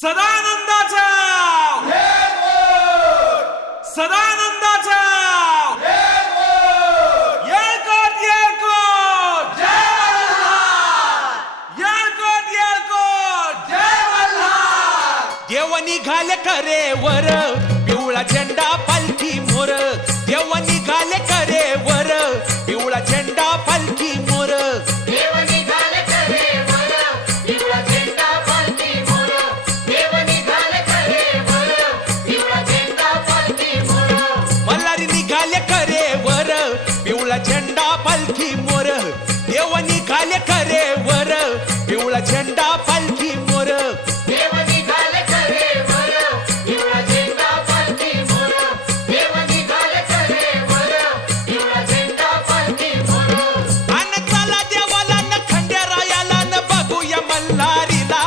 सदानंदाचा सदानंदाचा येळकोट येळकोट येळकोट येळकोट देव निघाले करे वर पिवळा झेंडा पालखी मोर देव निघाले करे वर पिवळा झेंडा पालखी मोर देव निघाले करे वर पिवळा झेंडा पालखी मोर देव निघाले करे वर पिवळा झेंडा पालखी मोर मल्हारी निघाले करे वर पिवळा झेंडा पालखी मोर देव निघाले करे वर पिवळा झेंडा पालखी मोर देव निघाले करे वर पिवळा झेंडा पालखी मोर देव निघाले करे वर पिवळा झेंडा पालखी मोर अन चला देवाला न खंडेरायाला न बघूया मल्हारीला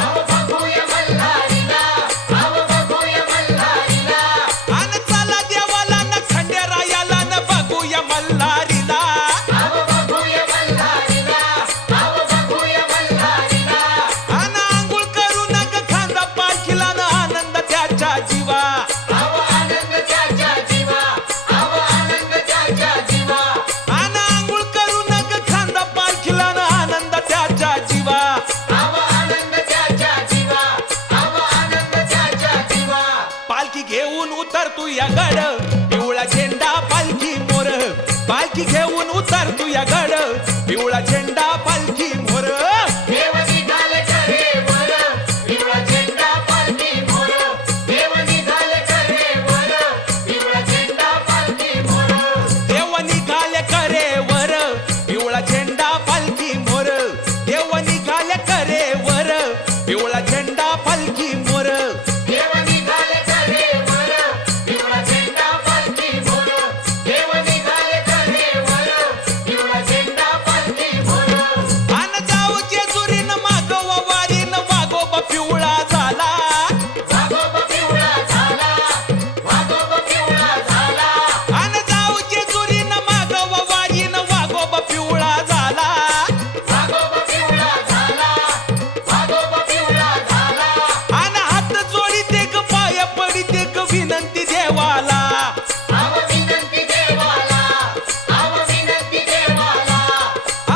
आव बघूया मल्हारीला आव बघूया मल्हारीला अन चला देवाला न खंडेरायाला न बघूया मल्हारीला आव बघूया मल्हारीला आव बघूया मल्हारीला अन आंघोळ करू नका खांदा पालखीला न आनंद त्याच्या जीवा आव आनंद त्याच्या जीवा आव आनंद त्याच्या जीवा अन आंघोळ करू नका खांदा पालखीला न आनंद त्याच्या जीवा आव आनंद त्याच्या जीवा आव आनंद त्याच्या जीवा पालखी घेऊन उतर तू या गड पिवळा झेंडा पालखी मोर पालखी घेऊन उतर तू या गड पिवळा झेंडा पालखी मोर देव निघाले करे वर पिवळा झेंडा पालखी मोर देव निघाले करे वर पिवळा झेंडा पालखी मोर देव निघाले करे वर पिवळा झेंडा पालखी मोर देव निघाले करे वर पिवळा झेंडा पालखी मोर देव निघाले करे वर पिवळा झेंडा पालखी मोर देव निघाले करे वर पिवळा झेंडा पालखी मोर अन जाऊ जेजुरीन मागवा वारीन वागोबा पिवळा झाला वाघोबा पिवळा झाला वाघोबा पिवळा झाला अन जाऊ जेजुरीन मागवा वारीन वागोबा पिवळा झाला वाघोबा पिवळा झाला वाघोबा पिवळा झाला अन हात जोडी ते ग पाय पडी ते ग विनंती देवाला आव विनंती देवाला आव विनंती देवाला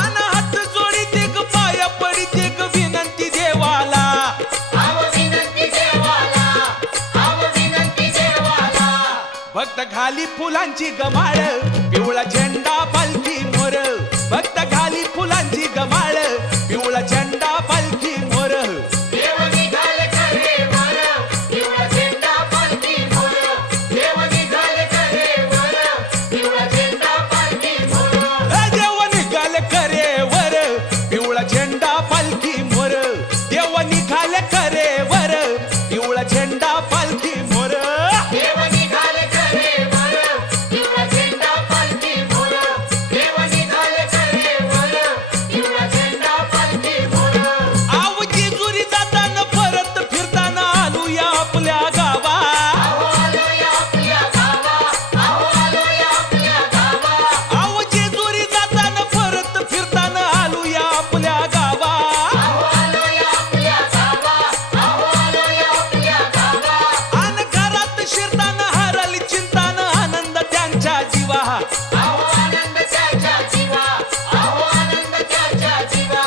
अन हात जोडी ते ग पाय पडी ते ग विनंती देवाला आव विनंती देवाला आव विनंती देवाला भक्त घाली फुलांची गमाळ पिवळा झेंडा पालखी मोर भक्त घाली फुलांची गमाळ पिवळा झेंडा पालखी मोर देव निघाले करे वर पिवळा झेंडा पालखी मोर देव निघाले करे वर पिवळा झेंडा पालखी मोर देव निघाले करे वर पिवळा झेंडा पालखी मोर देव निघाले करे वर पिवळा झेंडा पालखी मोर देव निघाले करे वर पिवळा झेंडा पालखी मोर देव निघाले करे वर पिवळा झेंडा पालखी मोर आव जेजुरी जाताना परत फिरताना आलूया आपल्या गावा आहो आलो या आपल्या गावा आहो आलो या आपल्या गावा आव जेजुरी जाताना परत फिरताना आलूया आपल्या गावा आहो आलो या आपल्या गावा आहो आलो या आपल्या गावा अन घरात शिरताना हरली चिंताना आनंद त्यांच्या जीवा आहो आनंद त्याच्या जीवा आहो आनंद त्याच्या जीवा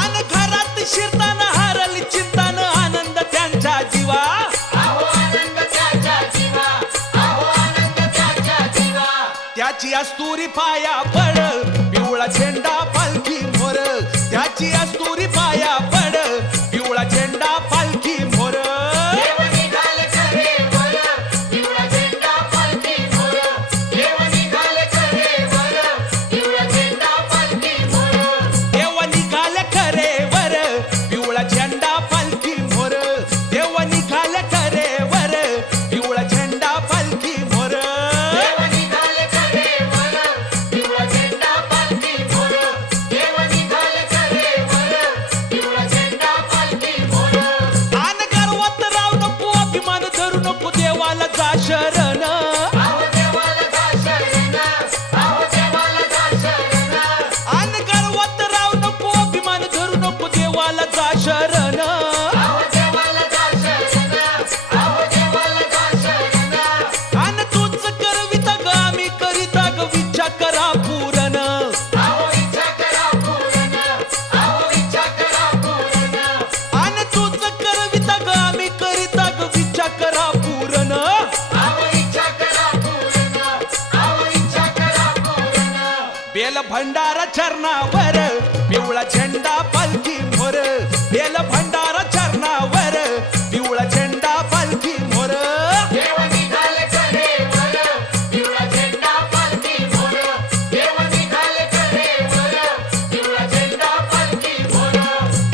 अन घरात शिरताना हरली चिंताना आनंद त्यांच्या जीवा आहो आनंद त्याच्या जीवा आहो आनंद त्याच्या जीवा त्याची अस्तुरी पाया पड पिवळा झेंडा पालखी मोर त्याची अस्तुरी पाया पड पिवळा झेंडा पालखी मोर देव निघाले करे वर पिवळा झेंडा पालखी मोर देव निघाले करे वर पिवळा झेंडा पालखी मोर देव निघाले करे वर पिवळा झेंडा पालखी मोर देव निघाले करे वर पिवळा झेंडा पालखी मोर देव निघाले करे वर पिवळा झेंडा भंडारा चरणावर पिवळा झेंडा पालखी मोर बेल भंडारा चरणावर पिवळा झेंडा पालखी मोर देव निघाले करेवर पिवळा झेंडा पालखी मोर देव निघाले करेवर पिवळा झेंडा पालखी मोर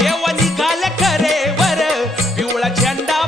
देव निघाले करेवर पिवळा झेंडा